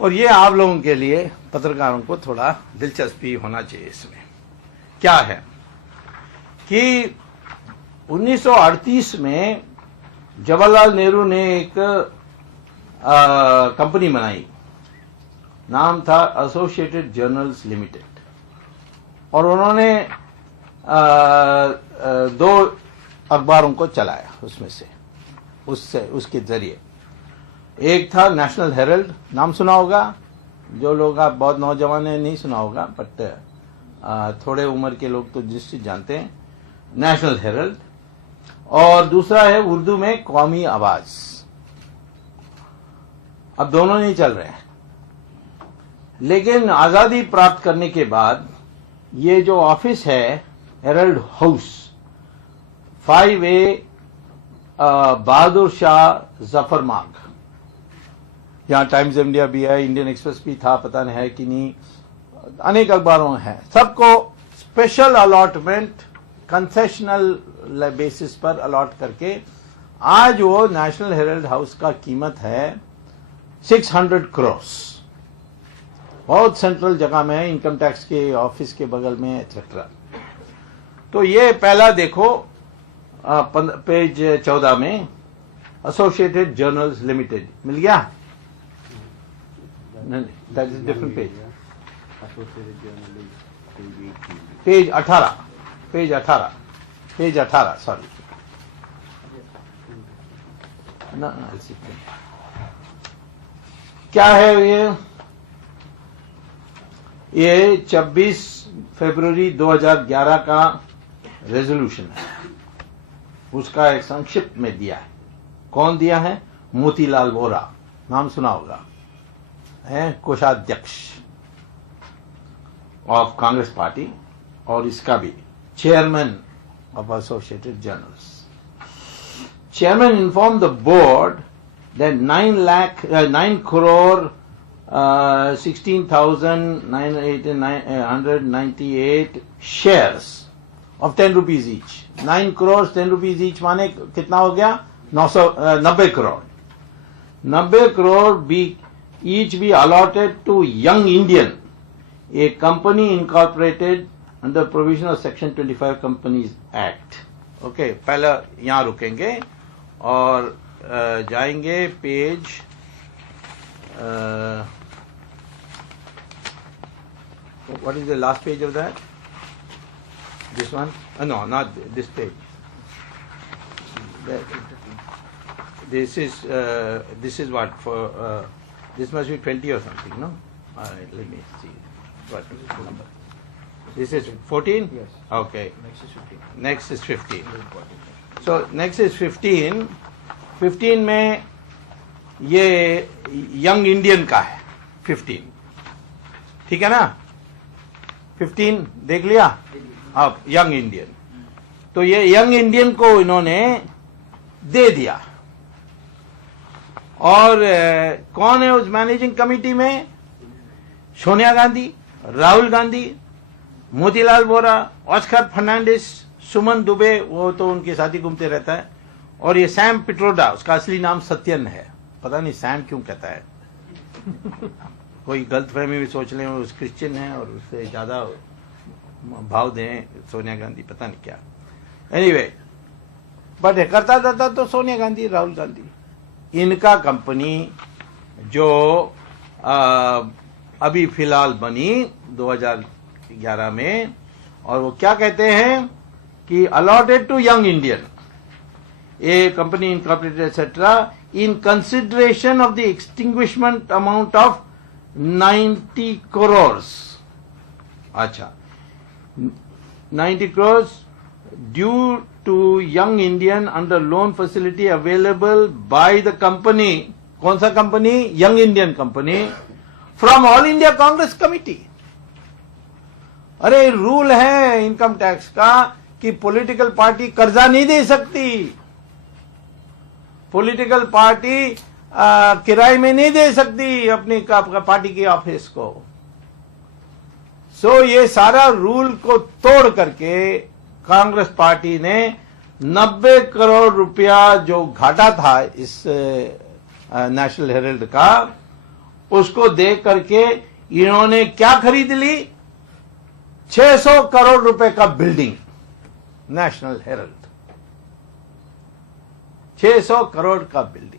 और ये आप लोगों के लिए पत्रकारों को थोड़ा दिलचस्पी होना चाहिए। इसमें क्या है कि 1938 में जवाहरलाल नेहरू ने एक कंपनी बनाई, नाम था एसोसिएटेड जर्नल्स लिमिटेड, और उन्होंने दो अखबारों को चलाया उसमें से, उसके जरिए। एक था नेशनल हेरल्ड, नाम सुना होगा, जो लोग आप बहुत नौजवान हैं नहीं सुना होगा, बट थोड़े उम्र के लोग तो निश्चित जानते हैं, नेशनल हेरल्ड। और दूसरा है उर्दू में कौमी आवाज। अब दोनों नहीं चल रहे हैं, लेकिन आजादी प्राप्त करने के बाद ये जो ऑफिस है Herald house, 5A Bahadur Shah Zafar मार्ग, यहाँ टाइम्स ऑफ इंडिया भी है, इंडियन एक्सप्रेस भी था, पता नहीं है कि नहीं, अनेक अखबारों हैं, सबको स्पेशल अलॉटमेंट कंसेशनल बेसिस पर अलॉट करके आज वो नेशनल हेरल्ड हाउस का कीमत है 600 करोड़। बहुत सेंट्रल जगह में, इनकम टैक्स के ऑफिस के बगल में एक्सेट्रा। तो ये पहला देखो पेज 14 में, एसोसिएटेड जर्नल्स लिमिटेड, मिल गया? That is different page, page 18 sorry ना, क्या है ये 26 फरवरी 2011 का रेजोल्यूशन है, उसका एक संक्षिप्त में दिया है। कौन दिया है? मोतीलाल वोरा, नाम सुना होगा, है कोषाध्यक्ष ऑफ कांग्रेस पार्टी, और इसका भी chairman of associated journals. Chairman inform the board that 9 crore 16,998 shares of 10 rupees each. 9 crores 10 rupees each माने कितना हो गया? 90 crore. 90 crore each be allotted to Young Indian, a company incorporated under provision of Section 25 Companies Act. Okay, पहले यहाँ रुकेंगे और जाएंगे page what is the last page of that? This one? No, not this page. This is what for? This must be 20 or something, no? All right, let me see. What number? This is 14? Yes. Okay. Next is 15. Next is 15. Very important. So next is 15. 15 में ये young Indian का है 15, ठीक है ना? 15 देख लिया? अब यंग इंडियन, तो ये यंग इंडियन को इन्होंने दे दिया। और कौन है उस मैनेजिंग कमेटी में? सोनिया गांधी, राहुल गांधी, मोतीलाल वोरा, ऑस्कर फर्नांडिस, सुमन दुबे, वो तो उनके साथ ही घूमते रहता है, और ये सैम पिट्रोडा, उसका असली नाम सत्यन है, पता नहीं सैम क्यों कहता है, कोई गलतफहमी भी सोच लें उस क्रिश्चियन है और उससे ज्यादा भाव दें सोनिया गांधी, पता नहीं क्या। एनीवे, बट करता रहता तो सोनिया गांधी, राहुल गांधी। इनका कंपनी जो अभी फिलहाल बनी 2011 में, और वो क्या कहते हैं कि allotted to Young Indian, a company incorporated etcetera in consideration of the extinguishment amount of 90 crore. अच्छा, 90 crore due to Young Indian under loan facility available by the company. कौन सा company? Young Indian company, from All India Congress committee. अरे rule है income tax का कि political party कर्जा नहीं दे सकती, पॉलिटिकल पार्टी किराए में नहीं दे सकती अपनी पार्टी की ऑफिस को। सो ये सारा रूल को तोड़ करके कांग्रेस पार्टी ने 90 करोड़ रुपया जो घाटा था इस नेशनल हेरल्ड का, उसको देख करके इन्होंने क्या खरीद ली, 600 करोड़ रुपए का बिल्डिंग, नेशनल हेरल्ड, 600 करोड़ का building.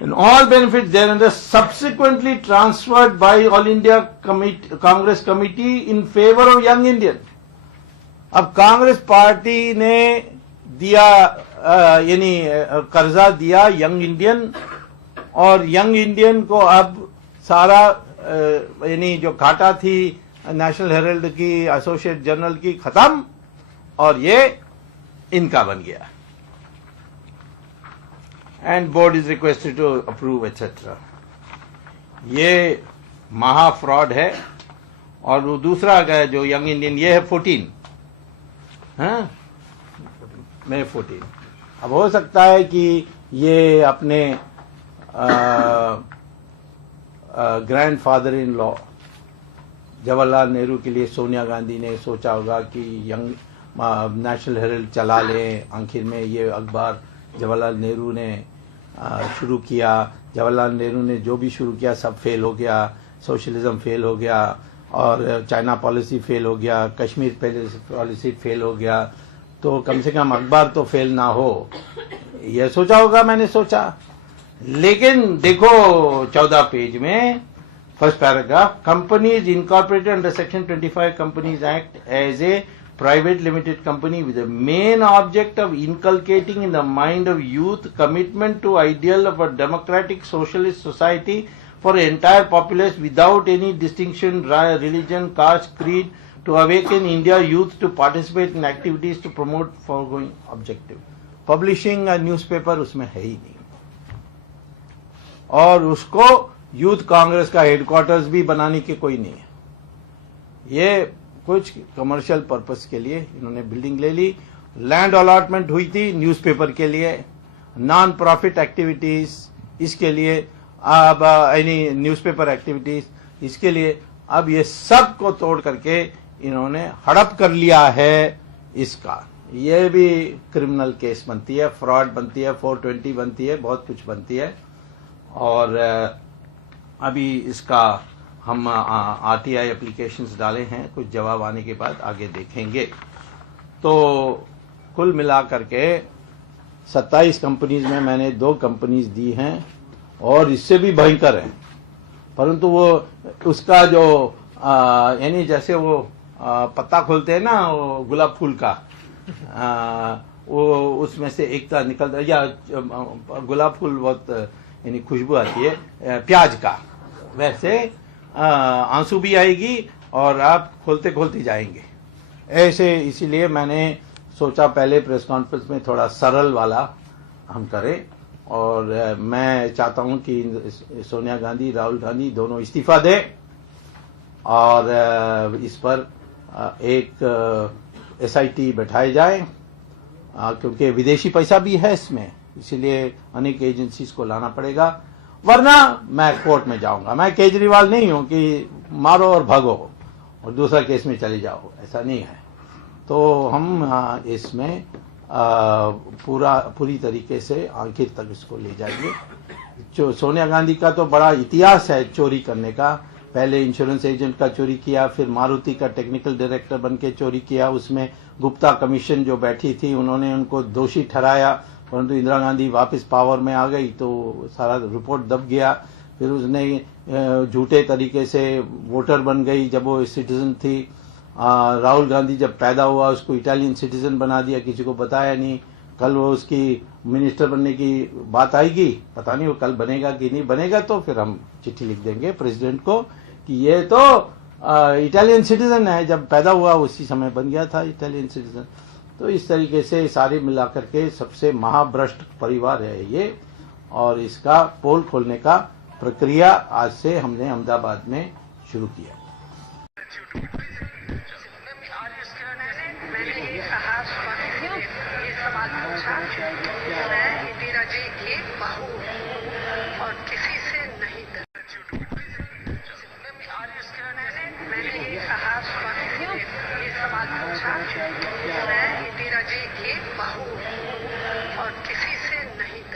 And all benefits thereafter subsequently transferred by All India Congress Committee in favor of Young Indian. अब कांग्रेस पार्टी ने दिया यानी कर्जा दिया यंग इंडियन, और यंग इंडियन को अब सारा यानी जो घाटा थी नेशनल हेरल्ड की, एसोसिएट जर्नल की, खत्म, और ये इनका बन गया. And board is requested to approve etcetera. ये महा फ्रॉड है. और वो दूसरा जो यंग इंडियन, ये है 14 May 14. अब हो सकता है कि ये अपने grandfather in law Jawaharlal Nehru के लिए सोनिया गांधी ने सोचा होगा कि यंग नेशनल हेरल्ड चला लें. आखिर में ये अखबार जवाहरलाल नेहरू ने शुरू किया. जवाहरलाल नेहरू ने जो भी शुरू किया सब फेल हो गया. सोशलिज्म फेल हो गया, और चाइना पॉलिसी फेल हो गया, कश्मीर पॉलिसी फेल हो गया. तो कम से कम अखबार तो फेल ना हो, यह सोचा होगा, मैंने सोचा. लेकिन देखो 14 पेज में first paragraph, companies incorporated under section 25 companies act as a private limited company with the main object of inculcating in the mind of youth commitment to ideal of a democratic socialist society for the entire populace without any distinction, religion, caste, creed, to awaken India youth to participate in activities to promote foregoing objective. Publishing a newspaper उसमें है ही नहीं, और उसको youth Congress का headquarters भी बनाने की कोई नहीं है. ये कुछ कमर्शियल पर्पस के लिए इन्होंने बिल्डिंग ले ली. लैंड अलॉटमेंट हुई थी न्यूज़पेपर के लिए, नॉन प्रॉफिट एक्टिविटीज इसके लिए, अब यानी न्यूज़पेपर एक्टिविटीज इसके लिए. अब ये सब को तोड़ करके इन्होंने हड़प कर लिया है इसका. ये भी क्रिमिनल केस बनती है, फ्रॉड बनती है, 420 बनती है, बहुत कुछ बनती है. और अभी इसका हम आरटीआई एप्लीकेशंस डाले हैं, कुछ जवाब आने के बाद आगे देखेंगे. तो कुल मिलाकर के 27 कंपनीज में मैंने 2 कंपनीज दी हैं, और इससे भी भयंकर है. परंतु वो उसका जो यानी जैसे वो पत्ता खोलते हैं ना, वो गुलाब फूल का, वो उसमें से एक तरह निकलता है, या गुलाब फूल बहुत यानी खुशबू आती है प्याज का, वैसे आंसू भी आएगी और आप खोलते खोलते जाएंगे ऐसे. इसीलिए मैंने सोचा पहले प्रेस कॉन्फ्रेंस में थोड़ा सरल वाला हम करें, और मैं चाहता हूं कि सोनिया गांधी, राहुल गांधी दोनों इस्तीफा दें, और इस पर एक एसआईटी बैठाए जाए, क्योंकि विदेशी पैसा भी है इसमें, इसीलिए अनेक एजेंसीज को लाना पड़ेगा. वरना मैं कोर्ट में जाऊंगा. मैं केजरीवाल नहीं हूं कि मारो और भागो और दूसरा केस में चले जाओ, ऐसा नहीं है. तो हम इसमें पूरी तरीके से आखिर तक इसको ले जाएंगे. सोनिया गांधी का तो बड़ा इतिहास है चोरी करने का. पहले इंश्योरेंस एजेंट का चोरी किया, फिर मारुति का टेक्निकल डायरेक्टर बन के चोरी किया. उसमें गुप्ता कमीशन जो बैठी थी उन्होंने उनको दोषी ठहराया, परंतु इंदिरा गांधी वापस पावर में आ गई तो सारा रिपोर्ट दब गया. फिर उसने झूठे तरीके से वोटर बन गई जब वो सिटीजन थी. राहुल गांधी जब पैदा हुआ उसको इटालियन सिटीजन बना दिया, किसी को बताया नहीं. कल वो उसकी मिनिस्टर बनने की बात आएगी, पता नहीं वो कल बनेगा कि नहीं बनेगा. तो फिर हम चिट्ठी लिख देंगे प्रेसिडेंट को कि ये तो इटालियन सिटीजन है, जब पैदा हुआ उसी समय बन गया था इटालियन सिटीजन. तो इस तरीके से सारे मिलाकर के सबसे महाभ्रष्ट परिवार है ये, और इसका पोल खोलने का प्रक्रिया आज से हमने अहमदाबाद में शुरू किया. मैं इंदिरा जी की बहू और